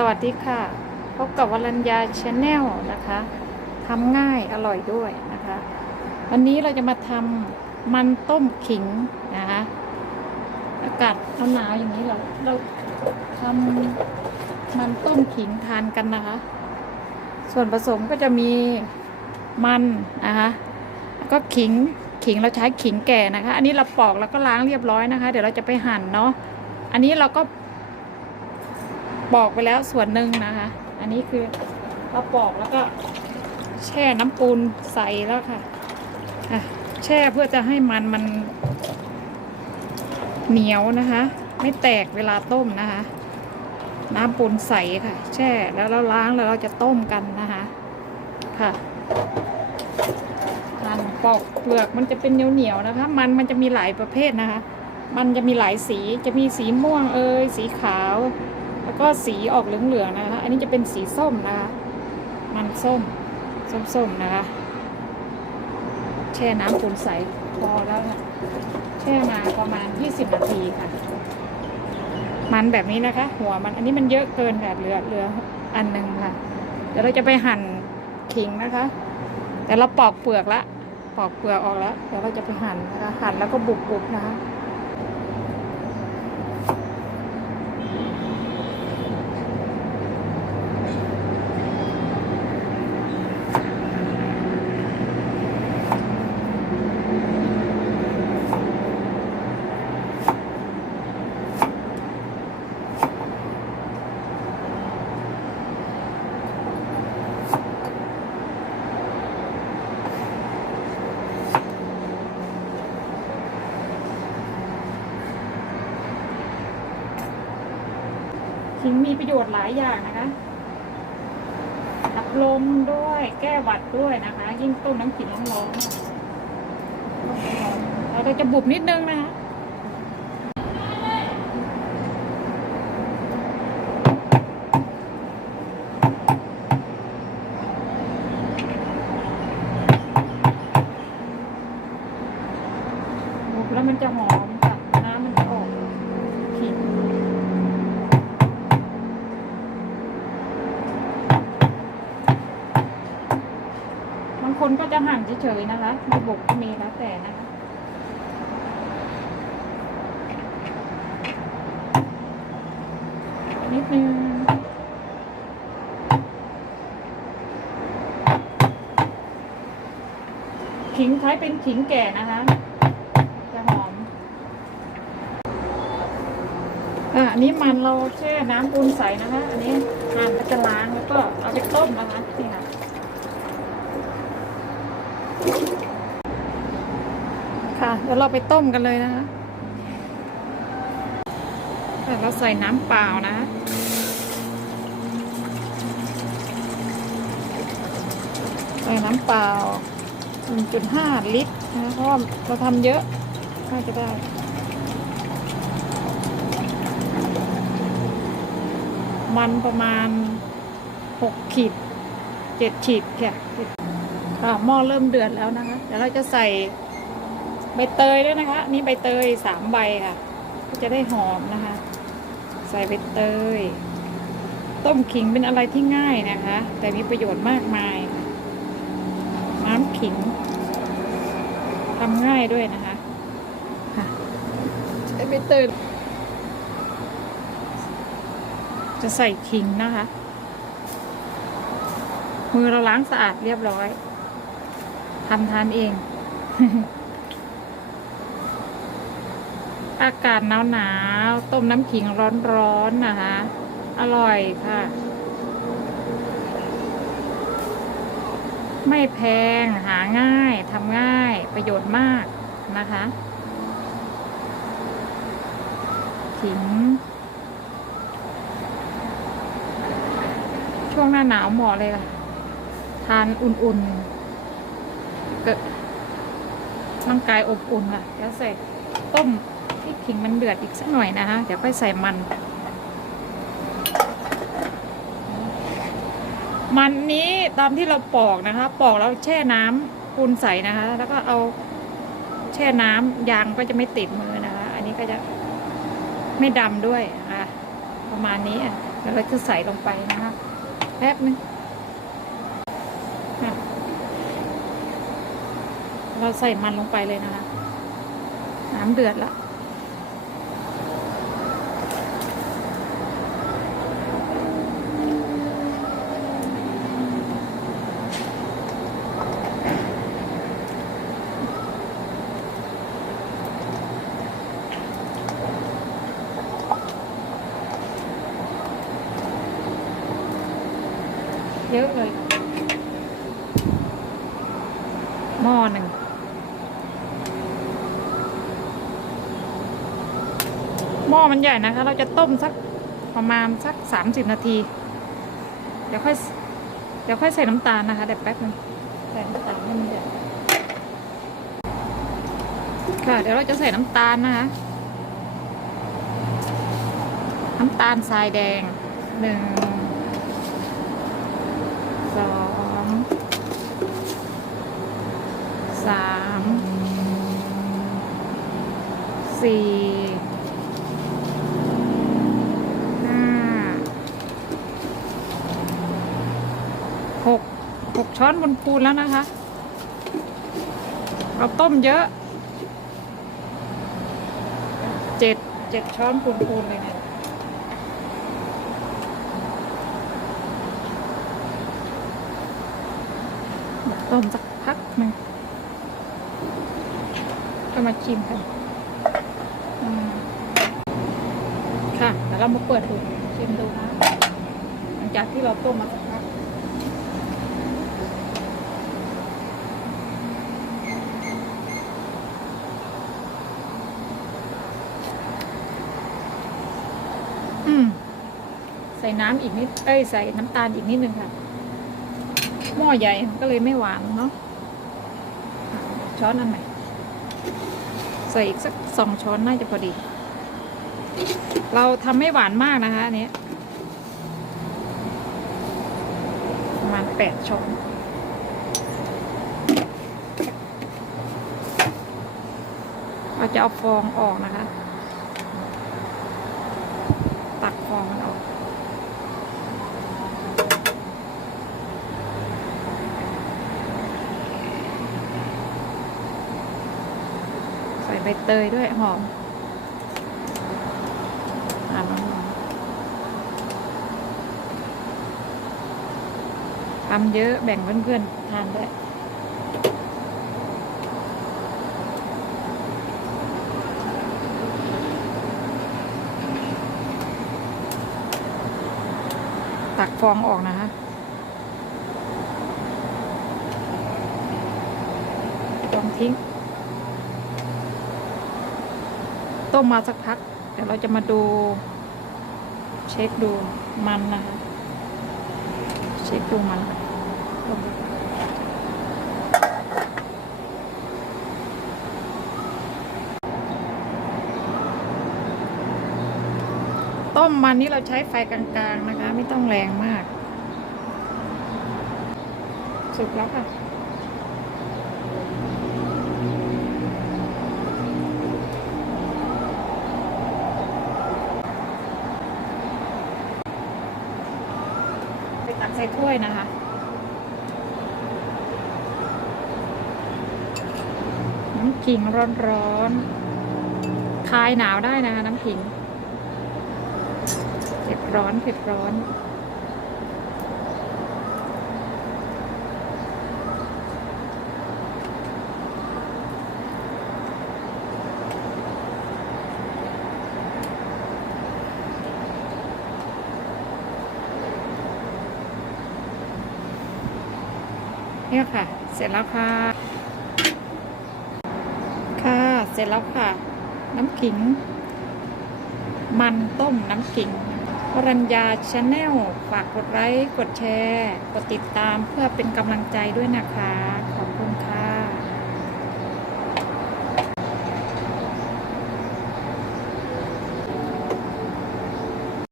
สวัสดีค่ะ พบกับวรัญญาชาแนลนะคะทำง่ายอร่อยด้วยนะคะ วันนี้เราจะมาทำมันต้มขิงนะคะอากาศหนาวอย่างนี้เราเราทำมันต้มขิงทานกันนะคะ ส่วนผสมก็จะมีมันนะคะก็ขิงขิงเราใช้ขิงแก่นะคะ อันนี้เราปอกแล้วก็ล้างเรียบร้อยนะคะ เดี๋ยวเราจะไปหั่นเนาะอันนี้เราก็ ปอกไปแล้วส่วนหนึ่งนะคะ อันนี้คือเราปอกแล้วก็แช่น้ำปูนใส่แล้วค่ะอะแช่เพื่อจะให้มันมันเหนียวนะคะ ไม่แตกเวลาต้มนะคะ น้ำปูนใสค่ะ แช่แล้วเราล้างแล้วเราจะต้มกันนะคะค่ะหั่นปอกเปลือกมันจะเป็นเหนียวเหนียวๆนะคะ มันมันจะมีหลายประเภทนะคะ มันจะมีหลายสีจะมีสีม่วงเอยสีขาว แล้วก็สีออกเหลืองๆนะคะ อันนี้จะเป็นสีส้มนะคะ มันส้ม ส้มๆนะคะ แช่น้ำปูนใสพอแล้วค่ะแช่มาประมาณ 20 นาทีค่ะ มันแบบนี้นะคะ หัวมัน อันนี้มันเยอะเกินค่ะเหลือเหลืออันหนึ่งค่ะ เดี๋ยวเราจะไปหั่นขิงนะคะ แต่เราปอกเปลือกละ ปอกเปลือกออกแล้ว เดี๋ยวเราจะไปหั่นนะคะ หั่นแล้วก็บุบๆนะคะ ขิงมีประโยชน์หลายอย่างนะคะขับลมด้วยแก้หวัดด้วยนะคะ ยิ่งต้มน้ำขิงร้อนๆเราจะบุบนิดนึงนะคะ บุบแล้วมันจะหอมค่ะ น้ำมันจะออกขิง บาง คนก็จะหั่นเฉยๆนะคะไม่บุกมีแล้วแต่นะคะนิดนึงขิงใช้เป็นขิงแก่นะคะ จะหอม อะอันนี้มันเราแช่น้ำปูนใสนะคะ อันนี้หั่นแล้วจะล้างแล้วก็เอาไปต้มนะคะนี่ค่ะ ค่ะ เดี๋ยวเราไปต้มกันเลยนะคะแต่เราใส่น้ำเปล่านะใส่น้ำเปล่า 1.5 ลิตรนะเพราะว่าเราทำเยอะน่าจะได้มันประมาณ 6 ขีด 7 ขีดค่ะค่ะหม้อเริ่มเดือดแล้วนะคะ เดี๋ยวเราจะใส่ ใบเตยด้วยนะคะ นี่ใบเตยสามใบค่ะ ก็จะได้หอมนะคะ ใส่ใบเตย ต้มขิงเป็นอะไรที่ง่ายนะคะ แต่มีประโยชน์มากมายค่ะน้ำขิงทำง่ายด้วยนะคะค่ะใส่ใบเตยจะใส่ขิงนะคะ มือเราล้างสะอาดเรียบร้อยทำทานเอง อากาศหนาวหนาวๆต้มน้ำขิงร้อนๆนะคะ อร่อยค่ะ ไม่แพงหาง่ายทำง่ายประโยชน์มากนะคะขิง ช่วงหน้าหนาวเหมาะเลยค่ะทานอุ่นๆเกิดร่างกายอบอุ่นค่ะแล้วใส่ต้ม พริกขิงมันเดือดอีกสักหน่อยนะคะเดี๋ยวค่อยใส่มัน มันนี้ตอนที่เราปอกนะคะ ปอกแล้วแช่น้ำปูนใสนะคะ แล้วก็เอาแช่น้ำยางก็จะไม่ติดมือนะคะ อันนี้ก็จะไม่ดำด้วยอะประมาณนี้อะแล้วเราจะใส่ลงไปนะคะแป๊บนึงอะเราใส่มันลงไปเลยนะคะ น้ำเดือดแล้ว เยอะเลย หม้อหนึ่งหม้อมันใหญ่นะคะ เราจะต้มสักประมาณสักสามสิบนาที เดี๋ยวค่อย เดี๋ยวค่อยใส่น้ำตาลนะคะเดี๋ยวแป๊บนึงใส่น้ำตาลให้มันเดือดค่ะ เดี๋ยวเราจะใส่น้ำตาลนะคะ น้ำตาลทรายแดงหนึ่ง สอง สามสี่ห้าหกหกช้อนบนปูนแล้วนะคะ เราต้มเยอะเจ็ดเจ็ดช้อนปูนๆเลยเนี่ยต้มสักพักหนึ่งก็ มาชิมกันค่ะเดี๋ยวเรามาเปิดดูชิมดูนะหลังจากที่เราต้มมาสักพักใส่น้ำอีกนิด เอ้ย ใส่น้ำตาลอีกนิดนึงค่ะ หม้อใหญ่ก็เลยไม่หวานเนาะอะช้อนอันใหม่ ใส่อีกสักสองช้อนน่าจะพอดี เราทำไม่หวานมากนะคะอันนี้ประมาณแปดช้อนเราจะเอาฟองออกนะคะ ตักฟองมันออก ใส่ใบเตยด้วยหอมอ่ามันหอมทำเยอะแบ่งเพื่อนๆทานด้วยตักฟองออกนะคะฟองทิ้ง ต้มมาสักพัก เดี๋ยวเราจะมาดู เช็คดูมันนะคะ เช็คดูมันต้มมันนี้เราใช้ไฟกลางๆนะคะ ไม่ต้องแรงมาก สุกแล้วค่ะ ไปตัก ใส่ถ้วยนะคะ น้ำขิงร้อนๆคลายหนาวได้นะคะน้ำขิงเผ็ดร้อนเผ็ดร้อน เนี่ยค่ะ เสร็จแล้วค่ะ ค่ะ เสร็จแล้วค่ะ น้ำขิง มันต้มน้ำขิงรัญญาชาแนลฝากกดไลค์ กดแชร์ กดติดตามเพื่อเป็นกำลังใจด้วยนะคะ